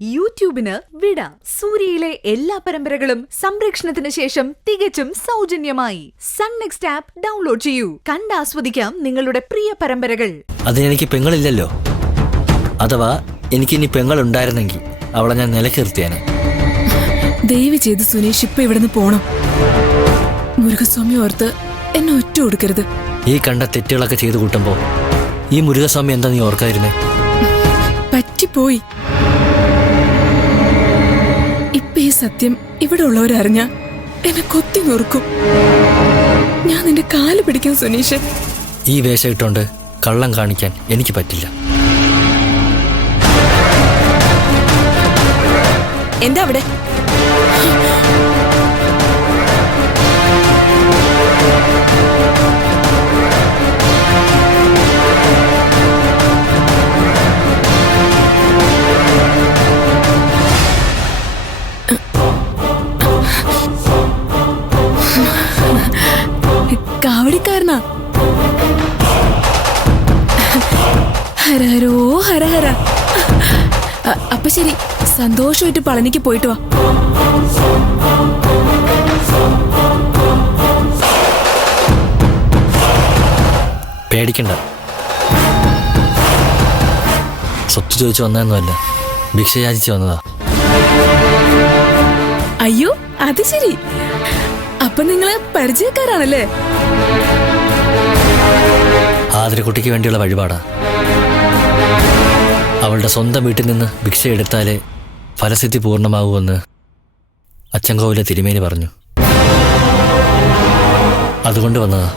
യൂട്യൂബിന് വിട. സൂര്യയിലെ എല്ലാ പരമ്പരകളും സംരക്ഷണത്തിന് ശേഷം തികച്ചും സൗജന്യമായി സൺ നെക്സ്റ്റ് ആപ്പ് ഡൗൺലോഡ് ചെയ്യൂ. കണ്ടാസ്വദിക്കാം നിങ്ങളുടെ പ്രിയ പരമ്പരകൾ. അതിനെനിക്ക് പെങ്ങളില്ലല്ലോ. അഥവാ എനിക്കിനി പെങ്ങളുണ്ടായിരുന്നെങ്കിൽ അവളെ ഞാൻ നിലക്കിർത്തിയാണ്. ദയവ് ചെയ്ത് സുനീഷ് ഇപ്പൊ ഇവിടുന്ന് പോണം. മുരുകസ്വാമി ഓർത്ത് എന്നെ ഒറ്റ കൊടുക്കരുത്. ഈ കണ്ട തെറ്റുകളൊക്കെ ചെയ്തു കൂട്ടുമ്പോ ഈ മുരുകസ്വാമി എന്താ നീ ഓർക്കായിരുന്നേ? പറ്റിപ്പോയി. ഇപ്പൊ ഈ സത്യം ഇവിടെ ഉള്ളവരറിഞ്ഞ എന്നെ കൊത്തി നോർക്കും. ഞാൻ നിന്റെ കാല് പിടിക്കാൻ സുനീഷ്. ഈ വേഷം ഇട്ടോണ്ട് കള്ളം കാണിക്കാൻ എനിക്ക് പറ്റില്ല. എന്താ അവിടെ? കാവടിക്കാരനാ? ഹരഹരോ ഹരഹര. അപ്പൊ ശരി, സന്തോഷമായിട്ട് പളനിക്ക് പോയിട്ട് വാ. പേടിക്കണ്ട. സ്വത്ത് ചോദിച്ചു വന്നതൊന്നുമല്ല, ഭിക്ഷ യാചിച്ചു വന്നതാ. അയ്യോ, അത് ശരി. അപ്പൊ നിങ്ങള് പരിചയക്കാരാണല്ലേ? ആതിരക്കുട്ടിക്ക് വേണ്ടിയുള്ള വഴിപാടാ. അവളുടെ സ്വന്തം വീട്ടിൽ നിന്ന് ഭിക്ഷ എടുത്താലേ ഫലസിദ്ധി പൂർണ്ണമാകുമെന്ന് അച്ചൻകോവിലെ തിരുമേനി പറഞ്ഞു. അതുകൊണ്ട് വന്നതാ.